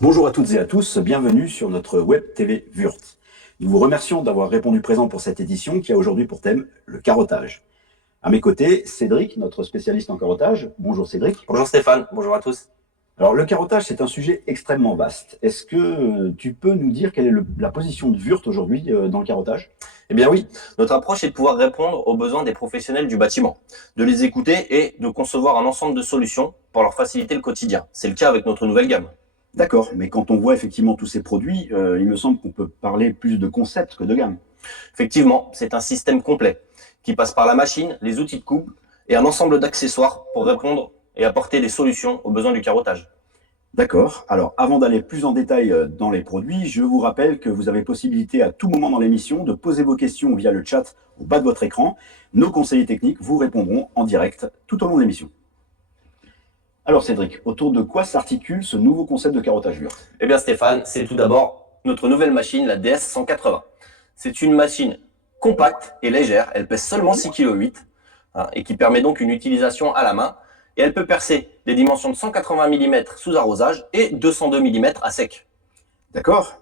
Bonjour à toutes et à tous, bienvenue sur notre web TV Wurt. Nous vous remercions d'avoir répondu présent pour cette édition qui a aujourd'hui pour thème le carottage. À mes côtés, Cédric, notre spécialiste en carottage. Bonjour Cédric. Bonjour Stéphane, bonjour à tous. Alors le carottage, c'est un sujet extrêmement vaste. Est-ce que tu peux nous dire quelle est la position de Wurt aujourd'hui dans le carottage? Eh bien oui, notre approche est de pouvoir répondre aux besoins des professionnels du bâtiment, de les écouter et de concevoir un ensemble de solutions pour leur faciliter le quotidien. C'est le cas avec notre nouvelle gamme. D'accord, mais quand on voit effectivement tous ces produits, il me semble qu'on peut parler plus de concept que de gamme. Effectivement, c'est un système complet qui passe par la machine, les outils de coupe et un ensemble d'accessoires pour répondre et apporter des solutions aux besoins du carottage. D'accord. Alors, avant d'aller plus en détail dans les produits, je vous rappelle que vous avez possibilité à tout moment dans l'émission de poser vos questions via le chat au bas de votre écran. Nos conseillers techniques vous répondront en direct tout au long de l'émission. Alors Cédric, autour de quoi s'articule ce nouveau concept de carottage Wurt? Eh bien Stéphane, c'est tout d'abord notre nouvelle machine, la DS 180. C'est une machine compacte et légère, elle pèse seulement 6,8 kg et qui permet donc une utilisation à la main. Et elle peut percer des dimensions de 180 mm sous arrosage et 202 mm à sec. D'accord.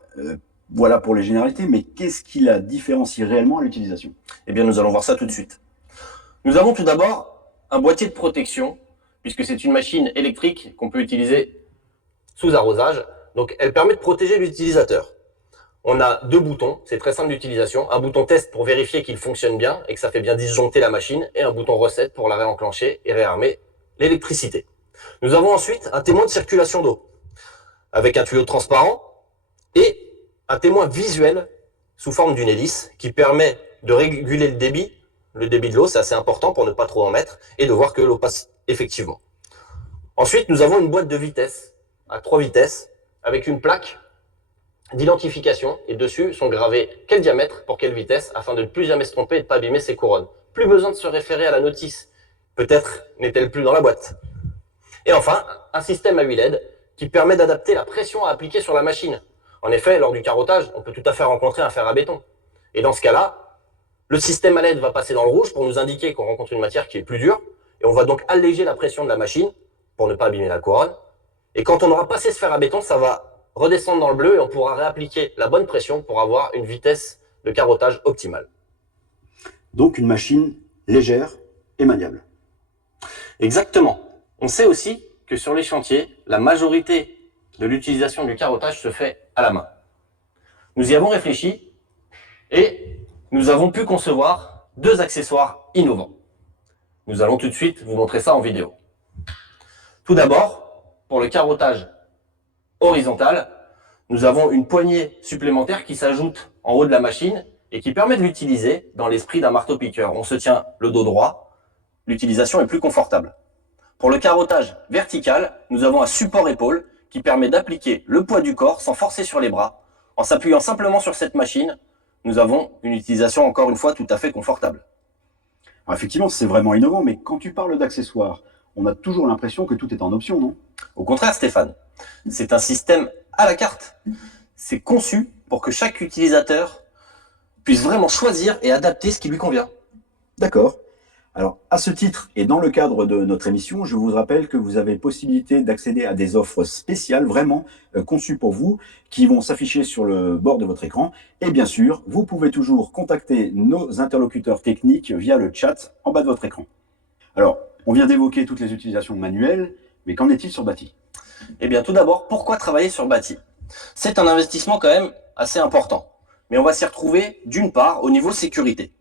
Voilà pour les généralités, mais qu'est-ce qui la différencie réellement à l'utilisation? Eh bien, nous allons voir ça tout de suite. Nous avons tout d'abord un boîtier de protection, puisque c'est une machine électrique qu'on peut utiliser sous arrosage. Donc, elle permet de protéger l'utilisateur. On a deux boutons, c'est très simple d'utilisation. Un bouton test pour vérifier qu'il fonctionne bien et que ça fait bien disjoncter la machine, et un bouton reset pour la réenclencher et réarmer l'électricité. Nous avons ensuite un témoin de circulation d'eau, avec un tuyau transparent et un témoin visuel sous forme d'une hélice qui permet de réguler le débit de l'eau, c'est assez important pour ne pas trop en mettre, et de voir que l'eau passe effectivement. Ensuite, nous avons une boîte de vitesse à 3 vitesses avec une plaque d'identification et dessus sont gravés quel diamètre pour quelle vitesse afin de ne plus jamais se tromper et de ne pas abîmer ses couronnes. Plus besoin de se référer à la notice. Peut-être n'est-elle plus dans la boîte. Et enfin, un système à 8 LED qui permet d'adapter la pression à appliquer sur la machine. En effet, lors du carottage, on peut tout à fait rencontrer un fer à béton. Et dans ce cas-là, le système à LED va passer dans le rouge pour nous indiquer qu'on rencontre une matière qui est plus dure. Et on va donc alléger la pression de la machine pour ne pas abîmer la couronne. Et quand on aura passé ce fer à béton, ça va redescendre dans le bleu et on pourra réappliquer la bonne pression pour avoir une vitesse de carottage optimale. Donc une machine légère et maniable. Exactement. On sait aussi que sur les chantiers, la majorité de l'utilisation du carottage se fait à la main. Nous y avons réfléchi et nous avons pu concevoir deux accessoires innovants. Nous allons tout de suite vous montrer ça en vidéo. Tout d'abord, pour le carottage horizontal, nous avons une poignée supplémentaire qui s'ajoute en haut de la machine et qui permet de l'utiliser dans l'esprit d'un marteau-piqueur. On se tient le dos droit, l'utilisation est plus confortable. Pour le carottage vertical, nous avons un support épaule qui permet d'appliquer le poids du corps sans forcer sur les bras. En s'appuyant simplement sur cette machine, nous avons une utilisation encore une fois tout à fait confortable. Alors effectivement, c'est vraiment innovant, mais quand tu parles d'accessoires, on a toujours l'impression que tout est en option, non? Au contraire, Stéphane, c'est un système à la carte. C'est conçu pour que chaque utilisateur puisse vraiment choisir et adapter ce qui lui convient. D'accord. Alors, à ce titre, et dans le cadre de notre émission, je vous rappelle que vous avez possibilité d'accéder à des offres spéciales, vraiment conçues pour vous, qui vont s'afficher sur le bord de votre écran. Et bien sûr, vous pouvez toujours contacter nos interlocuteurs techniques via le chat en bas de votre écran. Alors, on vient d'évoquer toutes les utilisations manuelles, mais qu'en est-il sur bâti? Eh bien, tout d'abord, pourquoi travailler sur bâti? C'est un investissement quand même assez important. Mais on va s'y retrouver d'une part au niveau sécurité.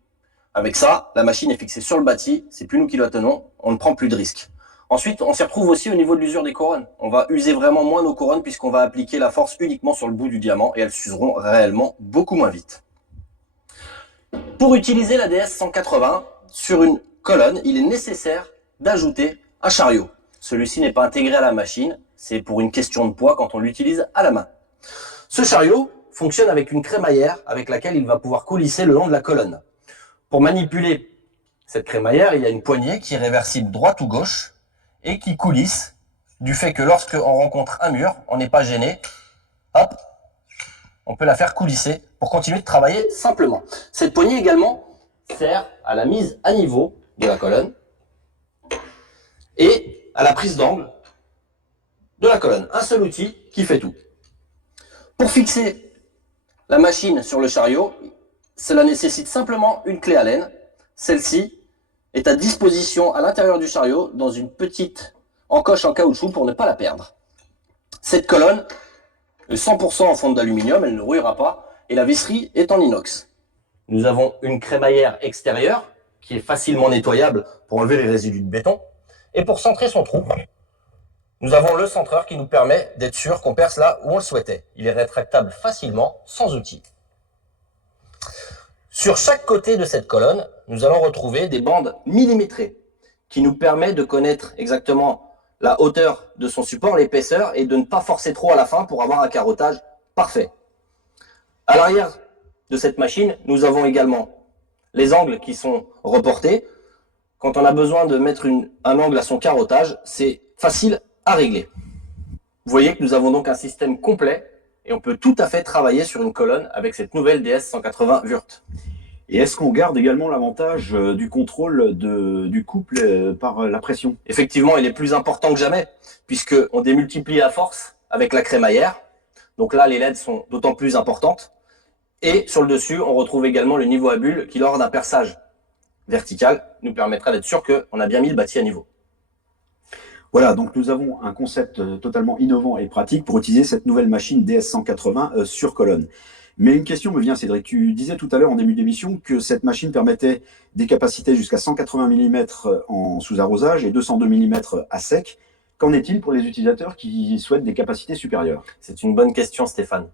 Avec ça, la machine est fixée sur le bâti, c'est plus nous qui la tenons, on ne prend plus de risques. Ensuite, on s'y retrouve aussi au niveau de l'usure des couronnes. On va user vraiment moins nos couronnes puisqu'on va appliquer la force uniquement sur le bout du diamant et elles s'useront réellement beaucoup moins vite. Pour utiliser la DS 180 sur une colonne, il est nécessaire d'ajouter un chariot. Celui-ci n'est pas intégré à la machine, c'est pour une question de poids quand on l'utilise à la main. Ce chariot fonctionne avec une crémaillère avec laquelle il va pouvoir coulisser le long de la colonne. Pour manipuler cette crémaillère, il y a une poignée qui est réversible droite ou gauche et qui coulisse du fait que lorsque on rencontre un mur, on n'est pas gêné. Hop, on peut la faire coulisser pour continuer de travailler simplement. Cette poignée également sert à la mise à niveau de la colonne et à la prise d'angle de la colonne. Un seul outil qui fait tout. Pour fixer la machine sur le chariot, cela nécessite simplement une clé Allen. Celle-ci est à disposition à l'intérieur du chariot dans une petite encoche en caoutchouc pour ne pas la perdre. Cette colonne est 100% en fonte d'aluminium, elle ne rouillera pas, et la visserie est en inox. Nous avons une crémaillère extérieure qui est facilement nettoyable pour enlever les résidus de béton. Et pour centrer son trou, nous avons le centreur qui nous permet d'être sûr qu'on perce là où on le souhaitait. Il est rétractable facilement, sans outil. Sur chaque côté de cette colonne, nous allons retrouver des bandes millimétrées qui nous permettent de connaître exactement la hauteur de son support, l'épaisseur, et de ne pas forcer trop à la fin pour avoir un carottage parfait. À l'arrière de cette machine, nous avons également les angles qui sont reportés. Quand on a besoin de mettre un angle à son carottage, c'est facile à régler. Vous voyez que nous avons donc un système complet et on peut tout à fait travailler sur une colonne avec cette nouvelle DS180 Wurt. Et est-ce qu'on garde également l'avantage du contrôle du couple par la pression? Effectivement, il est plus important que jamais, puisqu'on démultiplie la force avec la crémaillère. Donc là, les LED sont d'autant plus importantes. Et sur le dessus, on retrouve également le niveau à bulles qui, lors d'un perçage vertical, nous permettra d'être sûr qu'on a bien mis le bâti à niveau. Voilà, donc nous avons un concept totalement innovant et pratique pour utiliser cette nouvelle machine DS180 sur colonne. Mais une question me vient, Cédric. Tu disais tout à l'heure en début d'émission que cette machine permettait des capacités jusqu'à 180 mm en sous-arrosage et 202 mm à sec. Qu'en est-il pour les utilisateurs qui souhaitent des capacités supérieures? C'est une bonne question, Stéphane.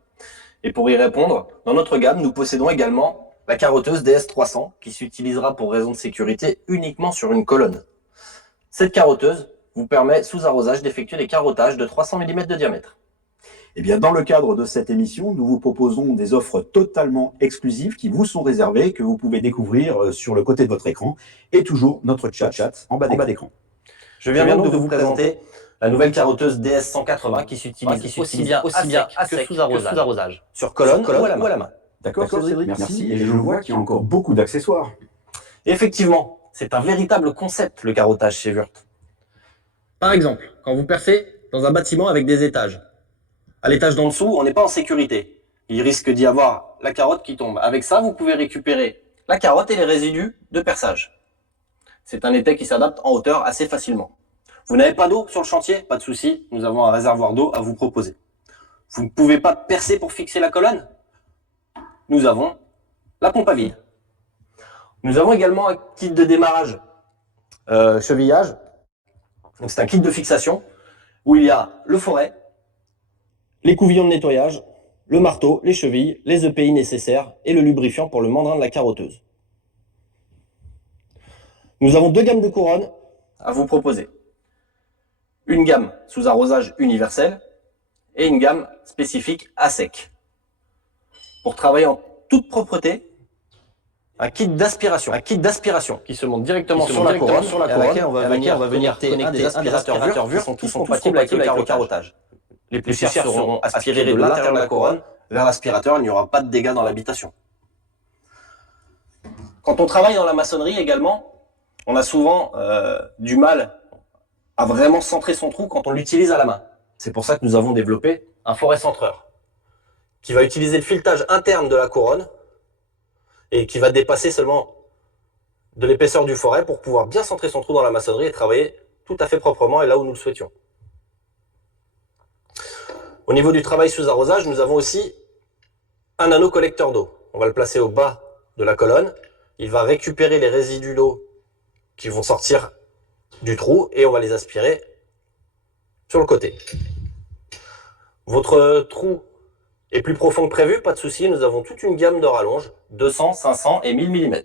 Et pour y répondre, dans notre gamme, nous possédons également la carotteuse DS300 qui s'utilisera pour raison de sécurité uniquement sur une colonne. Cette carotteuse vous permet, sous arrosage, d'effectuer des carottages de 300 mm de diamètre. Eh bien, dans le cadre de cette émission, nous vous proposons des offres totalement exclusives qui vous sont réservées, que vous pouvez découvrir sur le côté de votre écran, et toujours notre chat en bas d'écran. Je viens donc de vous présenter la nouvelle carotteuse DS180 qui s'utilise aussi bien à sec que sous arrosage, sur colonne ou à la main. D'accord, Cédric, merci. Et je vois qu'il y a encore beaucoup d'accessoires. Effectivement, c'est un véritable concept, le carottage chez Wurt. Par exemple, quand vous percez dans un bâtiment avec des étages, à l'étage d'en dessous, on n'est pas en sécurité. Il risque d'y avoir la carotte qui tombe. Avec ça, vous pouvez récupérer la carotte et les résidus de perçage. C'est un étai qui s'adapte en hauteur assez facilement. Vous n'avez pas d'eau sur le chantier? Pas de souci, nous avons un réservoir d'eau à vous proposer. Vous ne pouvez pas percer pour fixer la colonne? Nous avons la pompe à vide. Nous avons également un kit de démarrage chevillage. Donc c'est un kit de fixation où il y a le foret, les couvillons de nettoyage, le marteau, les chevilles, les EPI nécessaires et le lubrifiant pour le mandrin de la carotteuse. Nous avons deux gammes de couronnes à vous proposer. Une gamme sous arrosage universel et une gamme spécifique à sec. Pour travailler en toute propreté, un kit d'aspiration qui se monte directement sur la couronne et à laquelle on va venir connecter un des aspirateurs Wurt qui sont tous compatibles avec le carottage. Les poussières seront aspirées de l'intérieur de la couronne vers l'aspirateur, il n'y aura pas de dégâts dans l'habitation. Quand on travaille dans la maçonnerie également, on a souvent du mal à vraiment centrer son trou quand on l'utilise à la main. C'est pour ça que nous avons développé un foret centreur qui va utiliser le filetage interne de la couronne et qui va dépasser seulement de l'épaisseur du foret pour pouvoir bien centrer son trou dans la maçonnerie et travailler tout à fait proprement et là où nous le souhaitions. Au niveau du travail sous arrosage, nous avons aussi un anneau collecteur d'eau. On va le placer au bas de la colonne. Il va récupérer les résidus d'eau qui vont sortir du trou et on va les aspirer sur le côté. Votre trou est plus profond que prévu, pas de souci, nous avons toute une gamme de rallonges, 200, 500 et 1000 mm.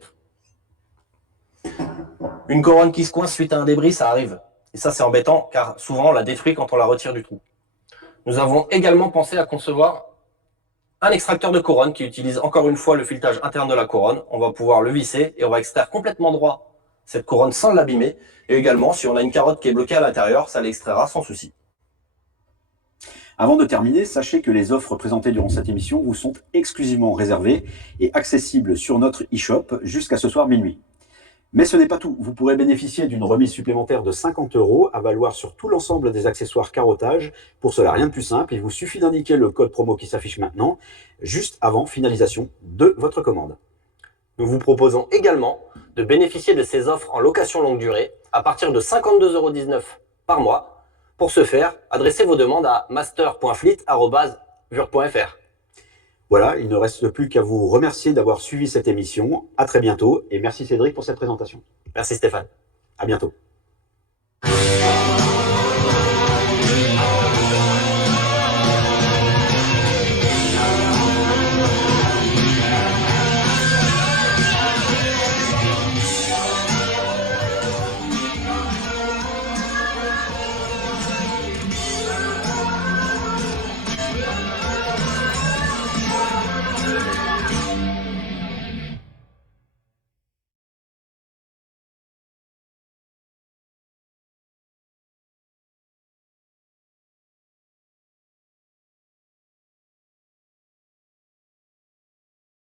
Une couronne qui se coince suite à un débris, ça arrive. Et ça c'est embêtant car souvent on la détruit quand on la retire du trou. Nous avons également pensé à concevoir un extracteur de couronne qui utilise encore une fois le filetage interne de la couronne. On va pouvoir le visser et on va extraire complètement droit cette couronne sans l'abîmer. Et également, si on a une carotte qui est bloquée à l'intérieur, ça l'extraira sans souci. Avant de terminer, sachez que les offres présentées durant cette émission vous sont exclusivement réservées et accessibles sur notre e-shop jusqu'à ce soir minuit. Mais ce n'est pas tout. Vous pourrez bénéficier d'une remise supplémentaire de 50 € à valoir sur tout l'ensemble des accessoires carottage. Pour cela, rien de plus simple. Il vous suffit d'indiquer le code promo qui s'affiche maintenant, juste avant finalisation de votre commande. Nous vous proposons également de bénéficier de ces offres en location longue durée à partir de 52,19 € par mois. Pour ce faire, adressez vos demandes à master.fleet@vure.fr. Voilà, il ne reste plus qu'à vous remercier d'avoir suivi cette émission. À très bientôt et merci Cédric pour cette présentation. Merci Stéphane. À bientôt.